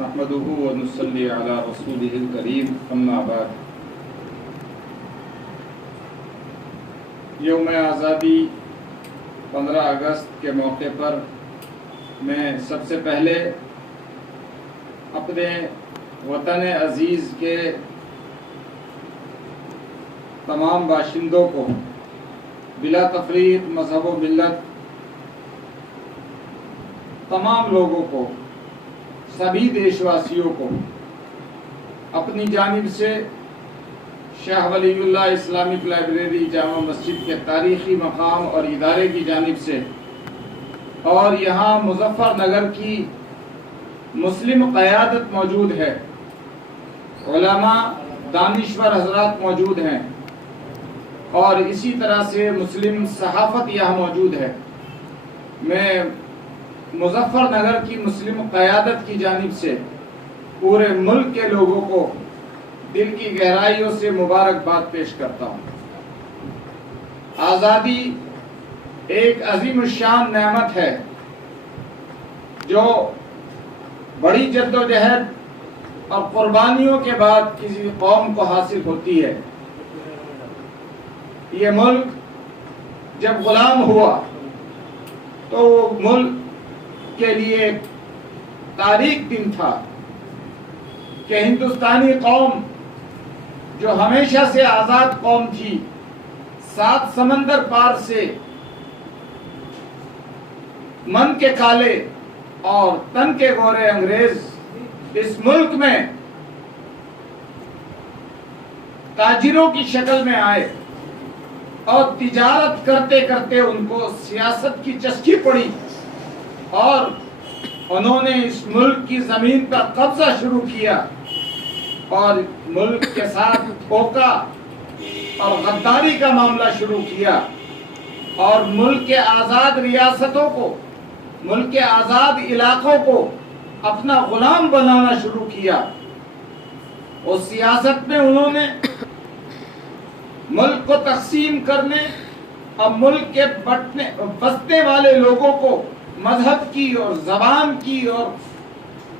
نحمده ونصلي على رسوله الكريم اما بعد۔ یوم آزادی 15 اگست کے موقع پر میں سب سے پہلے اپنے وطن عزیز کے تمام باشندوں کو بلا تفریق، مذہب و ملت، تمام لوگوں کو، سبھی دیش واسیوں کو اپنی جانب سے شاہ ولی اللہ اسلامک لائبریری جامع مسجد کے تاریخی مقام اور ادارے کی جانب سے اور یہاں مظفر نگر کی مسلم قیادت موجود ہے، علماء دانشور حضرات موجود ہیں اور اسی طرح سے مسلم صحافت یہاں موجود ہے۔ میں مظفر نگر کی مسلم قیادت کی جانب سے پورے ملک کے لوگوں کو دل کی گہرائیوں سے مبارکباد پیش کرتا ہوں۔ آزادی ایک عظیم الشان نعمت ہے جو بڑی جد و جہد اور قربانیوں کے بعد کسی قوم کو حاصل ہوتی ہے۔ یہ ملک جب غلام ہوا تو وہ ملک کے لیے تاریخ دن تھا کہ ہندوستانی قوم جو ہمیشہ سے آزاد قوم تھی، 7 سمندر پار سے من کے کالے اور تن کے گورے انگریز اس ملک میں تاجروں کی شکل میں آئے اور تجارت کرتے کرتے ان کو سیاست کی چسکی پڑی اور انہوں نے اس ملک کی زمین پر قبضہ شروع کیا اور ملک کے ساتھ دھوکہ اور غداری کا معاملہ شروع کیا اور ملک کے آزاد ریاستوں کو، ملک کے آزاد علاقوں کو اپنا غلام بنانا شروع کیا۔ اس سیاست میں انہوں نے ملک کو تقسیم کرنے اور ملک کے بسنے والے لوگوں کو مذہب کی اور زبان کی اور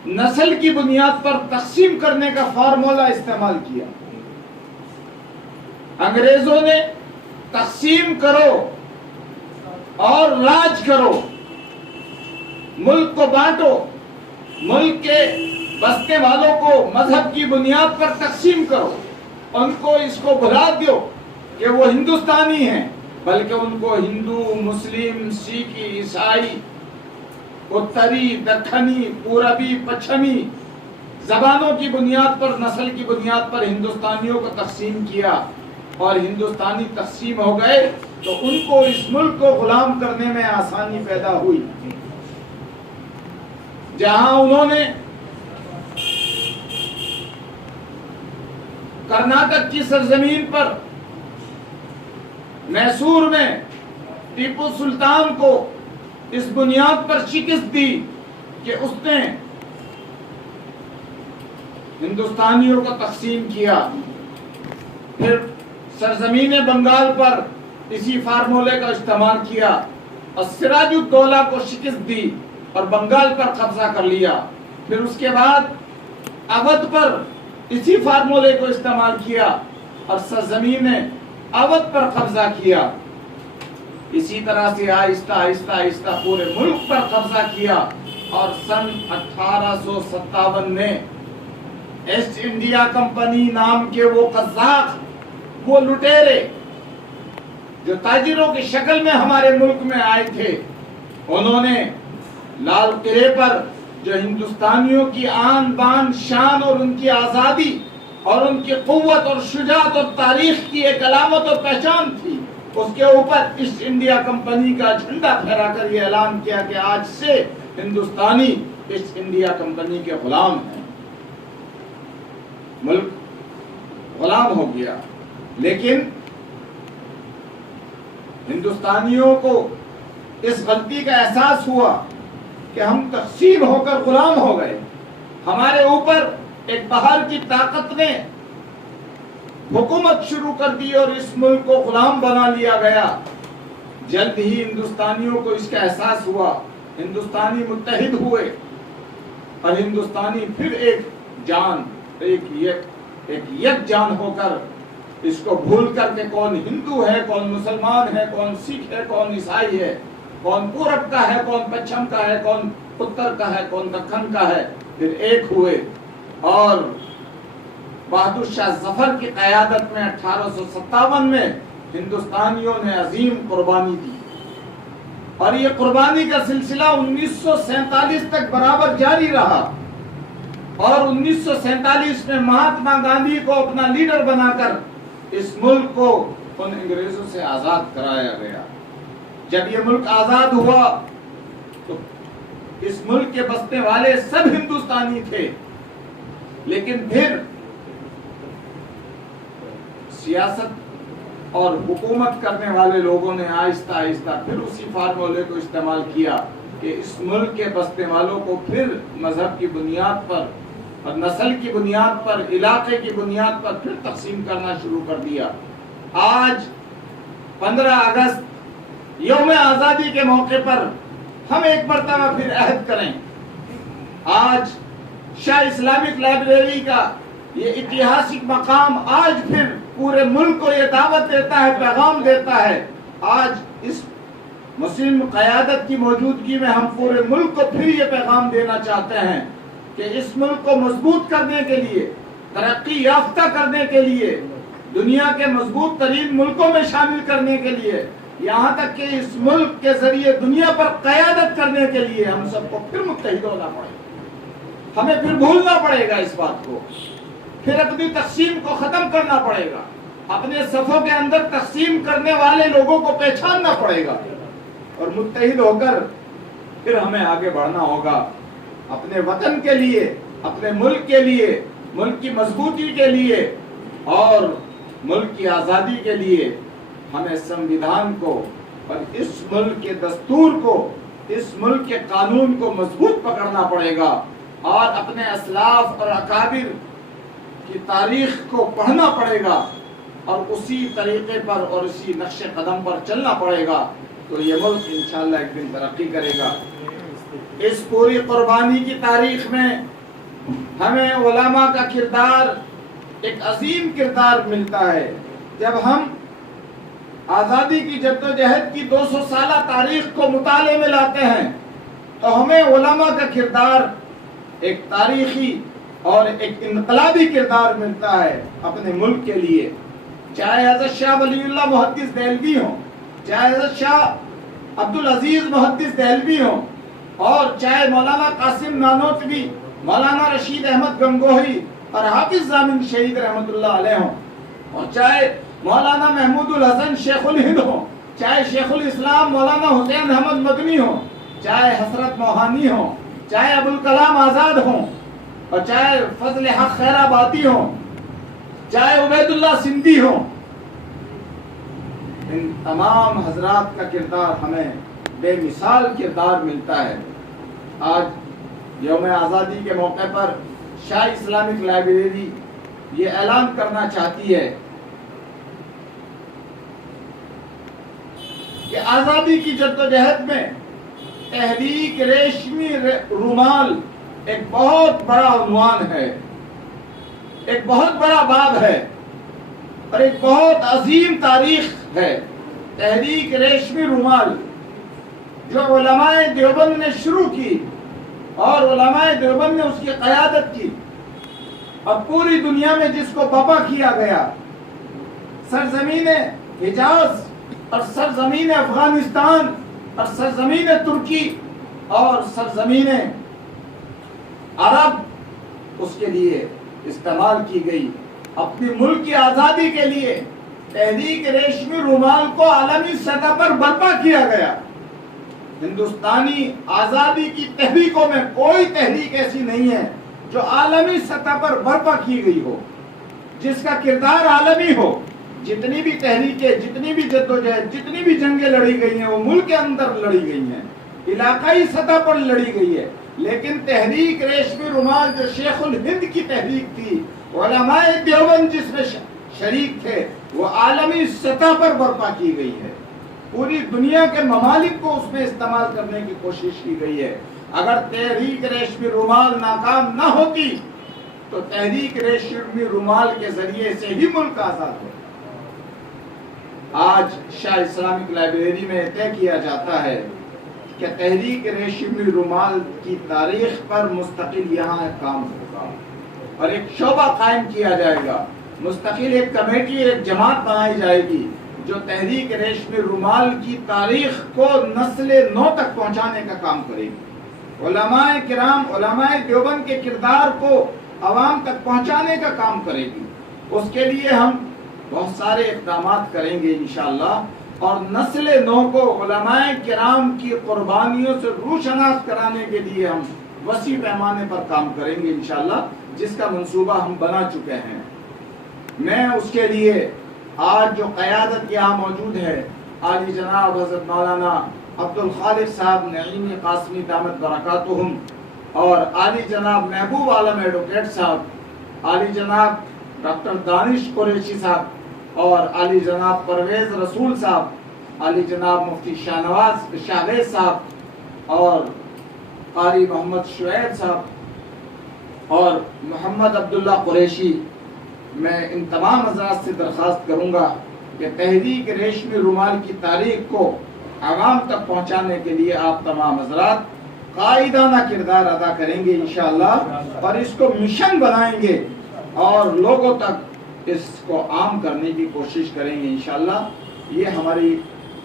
نسل کی بنیاد پر تقسیم کرنے کا فارمولہ استعمال کیا۔ انگریزوں نے تقسیم کرو اور راج کرو، ملک کو بانٹو، ملک کے بسنے والوں کو مذہب کی بنیاد پر تقسیم کرو، ان کو اس کو بھلا دو کہ وہ ہندوستانی ہیں، بلکہ ان کو ہندو، مسلم، سکھ، عیسائی، اتری، دکھنی، پوربی، پچھمی زبانوں کی بنیاد پر، نسل کی بنیاد پر ہندوستانیوں کو تقسیم کیا اور ہندوستانی تقسیم ہو گئے تو ان کو اس ملک کو غلام کرنے میں آسانی پیدا ہوئی۔ جہاں انہوں نے کرناٹک کی سرزمین پر میسور میں ٹیپو سلطان کو اس بنیاد پر شکست دی کہ اس نے ہندوستانیوں کو تقسیم کیا، پھر سرزمین بنگال پر اسی فارمولے کا استعمال کیا اور سراج الدولہ کو شکست دی اور بنگال پر قبضہ کر لیا، پھر اس کے بعد اودھ پر اسی فارمولے کو استعمال کیا اور سرزمین اودھ پر قبضہ کیا۔ اسی طرح سے آہستہ آہستہ آہستہ پورے ملک پر قبضہ کیا اور سن 1857 میں ایسٹ انڈیا کمپنی نام کے وہ قزاق، وہ لٹیرے جو تاجروں کی شکل میں ہمارے ملک میں آئے تھے، انہوں نے لال قلعے پر جو ہندوستانیوں کی آن بان شان اور ان کی آزادی اور ان کی قوت اور شجاعت اور تاریخ کی ایک علامت اور پہچان تھی، اس کے اوپر ایسٹ انڈیا کمپنی کا جھنڈا پھہرا کر یہ اعلان کیا کہ آج سے ہندوستانی ایسٹ انڈیا کمپنی کے غلام ہیں۔ ملک غلام ہو گیا، لیکن ہندوستانیوں کو اس غلطی کا احساس ہوا کہ ہم تقسیم ہو کر غلام ہو گئے، ہمارے اوپر ایک باہر کی طاقت نے حکومت شروع کر دی اور اس ملک کو غلام بنا لیا گیا۔ جلد ہی ہندوستانیوں کو اس کا احساس ہوا، ہندوستانی متحد ہوئے اور ہندوستانی پھر ایک جان، ایک جان ہو کر اس کو بھول کر کے کون ہندو ہے، کون مسلمان ہے، کون سکھ ہے، کون عیسائی ہے، کون پورب کا ہے، کون پچھم کا ہے، کون اتر کا ہے، کون دکن کا ہے، پھر ایک ہوئے اور بہادر شاہ ظفر کی قیادت میں 1857 میں ہندوستانیوں نے عظیم قربانی دی، اور یہ قربانی کا سلسلہ 1947 تک برابر جاری رہا، اور 1947 میں مہاتما گاندھی کو اپنا لیڈر بنا کر اس ملک کو ان انگریزوں سے آزاد کرایا گیا۔ جب یہ ملک آزاد ہوا تو اس ملک کے بسنے والے سب ہندوستانی تھے، لیکن پھر سیاست اور حکومت کرنے والے لوگوں نے آہستہ آہستہ پھر اسی فارمولے کو استعمال کیا کہ اس ملک کے بسنے والوں کو پھر مذہب کی بنیاد پر اور نسل کی بنیاد پر، علاقے کی بنیاد پر پھر تقسیم کرنا شروع کر دیا۔ آج 15 اگست یوم آزادی کے موقع پر ہم ایک مرتبہ پھر عہد کریں، آج شاہ اسلامک لائبریری کا یہ اتہاسک مقام آج پھر پورے ملک کو یہ دعوت دیتا ہے، پیغام دیتا ہے۔ آج اس مسلم قیادت کی موجودگی میں ہم پورے ملک کو پھر یہ پیغام دینا چاہتے ہیں کہ اس ملک کو مضبوط کرنے کے لیے، ترقی یافتہ کرنے کے لیے، دنیا کے مضبوط ترین ملکوں میں شامل کرنے کے لیے، یہاں تک کہ اس ملک کے ذریعے دنیا پر قیادت کرنے کے لیے ہم سب کو پھر متحد ہونا پڑے گا، ہمیں پھر بھولنا پڑے گا اس بات کو، پھر اپنی تقسیم کو ختم کرنا پڑے گا، اپنے صفوں کے اندر تقسیم کرنے والے لوگوں کو پہچاننا پڑے گا، اور متحد ہو کر پھر ہمیں آگے بڑھنا ہوگا اپنے وطن کے لیے، اپنے ملک کے لیے، ملک کی مضبوطی کے لیے اور ملک کی آزادی کے لیے۔ ہمیں سنویدھان کو اور اس ملک کے دستور کو، اس ملک کے قانون کو مضبوط پکڑنا پڑے گا، اور اپنے اسلاف اور اکابر کی تاریخ کو پڑھنا پڑے گا، اور اسی طریقے پر اور اسی نقش قدم پر چلنا پڑے گا، تو یہ ملک انشاءاللہ ایک دن ترقی کرے گا۔ اس پوری قربانی کی تاریخ میں ہمیں علماء کا کردار، ایک عظیم کردار ملتا ہے۔ جب ہم آزادی کی جدوجہد کی 200 سالہ تاریخ کو مطالعے میں لاتے ہیں تو ہمیں علماء کا کردار ایک تاریخی اور ایک انقلابی کردار ملتا ہے اپنے ملک کے لیے، چاہے حضرت شاہ ولی اللہ محدث دہلوی ہوں، چاہے حضرت شاہ عبدالعزیز محدث دہلوی ہوں، اور چاہے مولانا قاسم نانوتوی، مولانا رشید احمد گنگوہی اور حافظ ضامن شہید رحمت اللہ علیہ ہوں، اور چاہے مولانا محمود الحسن شیخ الہند ہوں، چاہے شیخ الاسلام مولانا حسین احمد مدنی ہوں، چاہے حسرت موہانی ہوں، چاہے ابوالکلام آزاد ہوں، اور چاہے فضل حق خیر آبادی ہوں، چاہے عبید اللہ سندھی ہوں، ان تمام حضرات کا کردار ہمیں بے مثال کردار ملتا ہے۔ آج یوم آزادی کے موقع پر شاہ اسلامک لائبریری یہ اعلان کرنا چاہتی ہے کہ آزادی کی جدوجہد میں تحریک ریشمی رومال ایک بہت بڑا عنوان ہے، ایک بہت بڑا باب ہے، اور ایک بہت عظیم تاریخ ہے۔ تحریک ریشمی رومال جو علماء دیوبند نے شروع کی، اور علماء دیوبند نے اس کی قیادت کی، اور پوری دنیا میں جس کو بپا کیا گیا، سرزمین حجاز اور سرزمین افغانستان اور سرزمین ترکی اور سرزمین عرب، اس کے لیے استعمال کی گئی۔ اپنی ملک کی آزادی کے لیے تحریک ریشمی رومال کو عالمی سطح پر برپا کیا گیا۔ ہندوستانی آزادی کی تحریکوں میں کوئی تحریک ایسی نہیں ہے جو عالمی سطح پر برپا کی گئی ہو، جس کا کردار عالمی ہو۔ جتنی بھی تحریکیں، جتنی بھی جدوجہد، جتنی بھی جنگیں لڑی گئی ہیں وہ ملک کے اندر لڑی گئی ہیں، علاقائی سطح پر لڑی گئی ہے، لیکن تحریک ریشمی رومال جو شیخ الہند کی تحریک تھی، علماء دیوبند جس میں شریک تھے، وہ عالمی سطح پر برپا کی گئی ہے۔ پوری دنیا کے ممالک کو اس میں استعمال کرنے کی کوشش کی گئی ہے، اگر تحریک ریشمی رومال ناکام نہ ہوتی تو تحریک ریشمی رومال کے ذریعے سے ہی ملک آزاد ہوتا۔ آج شاہ اسلامک لائبریری میں طے کیا جاتا ہے کہ تحریک ریشمی رومال کی تاریخ پر مستقل یہاں کام ہوگا اور ایک شعبہ قائم کیا جائے گا، مستقل ایک کمیٹی، ایک جماعت بنائی جائے گی جو تحریک ریشمی رومال کی تاریخ کو نسل نو تک پہنچانے کا کام کرے گی۔ علماء کرام، علماء دیوبند کے کردار کو عوام تک پہنچانے کا کام کرے گی۔ اس کے لیے ہم بہت سارے اقدامات کریں گے انشاءاللہ، اور نسل نو کو علماء کرام کی قربانیوں سے روشناس کرانے کے لیے ہم وسیع پیمانے پر کام کریں گے انشاءاللہ، جس کا منصوبہ ہم بنا چکے ہیں۔ میں اس کے لیے آج جو قیادت یہاں موجود ہے، عالی جناب حضرت مولانا عبدالخالق صاحب نعیمی قاسمی دامت برکاتہم، اور عالی جناب محبوب عالم ایڈوکیٹ صاحب، عالی جناب ڈاکٹر دانش قریشی صاحب، اور عالی جناب پرویز رسول صاحب، عالی جناب مفتی شاہویز صاحب، اور قاری محمد شعیب صاحب، اور محمد عبداللہ قریشی، میں ان تمام حضرات سے درخواست کروں گا کہ تحریک ریشمی رومال کی تاریخ کو عوام تک پہنچانے کے لیے آپ تمام حضرات قائدانہ کردار ادا کریں گے انشاءاللہ، اور اس کو مشن بنائیں گے اور لوگوں تک اس کو عام کرنے کی کوشش کریں گے انشاءاللہ۔ یہ ہماری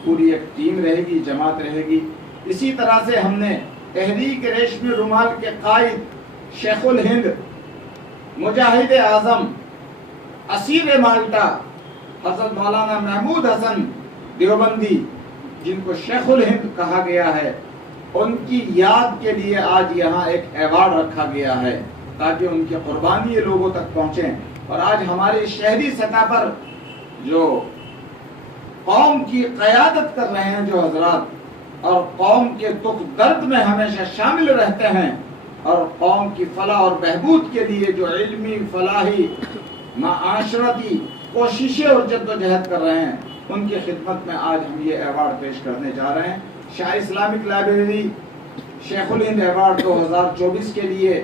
پوری ایک ٹیم رہے گی، جماعت رہے گی۔ اسی طرح سے ہم نے تحریک ریشمی رومال کے قائد، شیخ الہند، مجاہد اعظم، اسیر مالٹا، حضرت مولانا محمود حسن دیوبندی، جن کو شیخ الہند کہا گیا ہے، ان کی یاد کے لیے آج یہاں ایک ایوارڈ رکھا گیا ہے تاکہ ان کی قربانی لوگوں تک پہنچیں۔ اور آج ہماری شہری سطح پر جو قوم کی قیادت کر رہے ہیں جو حضرات، اور قوم کے دکھ درد میں ہمیشہ شامل رہتے ہیں، اور قوم کی فلاح اور بہبود کے لیے جو علمی، فلاحی، معاشرتی کوششیں اور جد و جہد کر رہے ہیں، ان کی خدمت میں آج ہم یہ ایوارڈ پیش کرنے جا رہے ہیں۔ شاہ اسلامک لائبریری شیخ الہند ایوارڈ 2024 کے لیے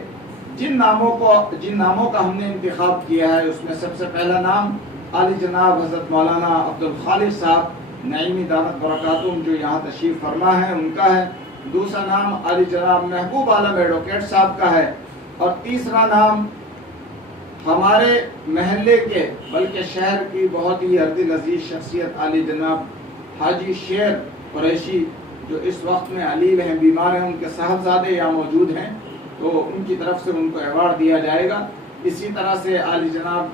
جن ناموں کا ہم نے انتخاب کیا ہے، اس میں سب سے پہلا نام عالی جناب حضرت مولانا عبدالخالق صاحب نعیمی دامت برکاتہم جو یہاں تشریف فرما ہے، ان کا ہے۔ دوسرا نام عالی جناب محبوب عالم ایڈوکیٹ صاحب کا ہے، اور تیسرا نام ہمارے محلے کے بلکہ شہر کی بہت ہی عرض عزیز شخصیت عالی جناب حاجی شیر قریشی، جو اس وقت میں علیل ہیں، بیمار ہیں، ان کے صاحبزادے یہاں موجود ہیں، تو ان کی طرف سے ان کو ایوارڈ دیا جائے گا۔ اسی طرح سے عالی جناب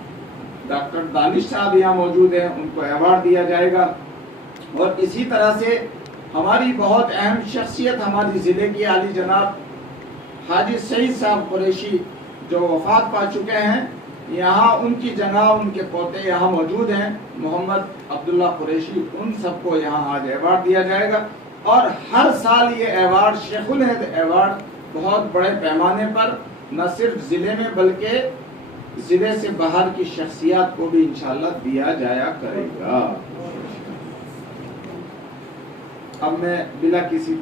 ڈاکٹر دانش صاحب یہاں موجود ہیں، ان کو ایوارڈ دیا جائے گا۔ اور اسی طرح سے ہماری بہت اہم شخصیت ہماری ضلع کی عالی جناب حاجی سعید صاحب قریشی جو وفات پا چکے ہیں، یہاں ان کی جگہ ان کے پوتے یہاں موجود ہیں، محمد عبداللہ قریشی، ان سب کو یہاں آج ایوارڈ دیا جائے گا۔ اور ہر سال یہ ایوارڈ، شیخ الہند ایوارڈ، بہت بڑے پیمانے پر نہ صرف ضلع میں بلکہ ضلع سے باہر کی شخصیات کو بھی انشاءاللہ دیا جایا کرے گا۔ اب میں بلا کسی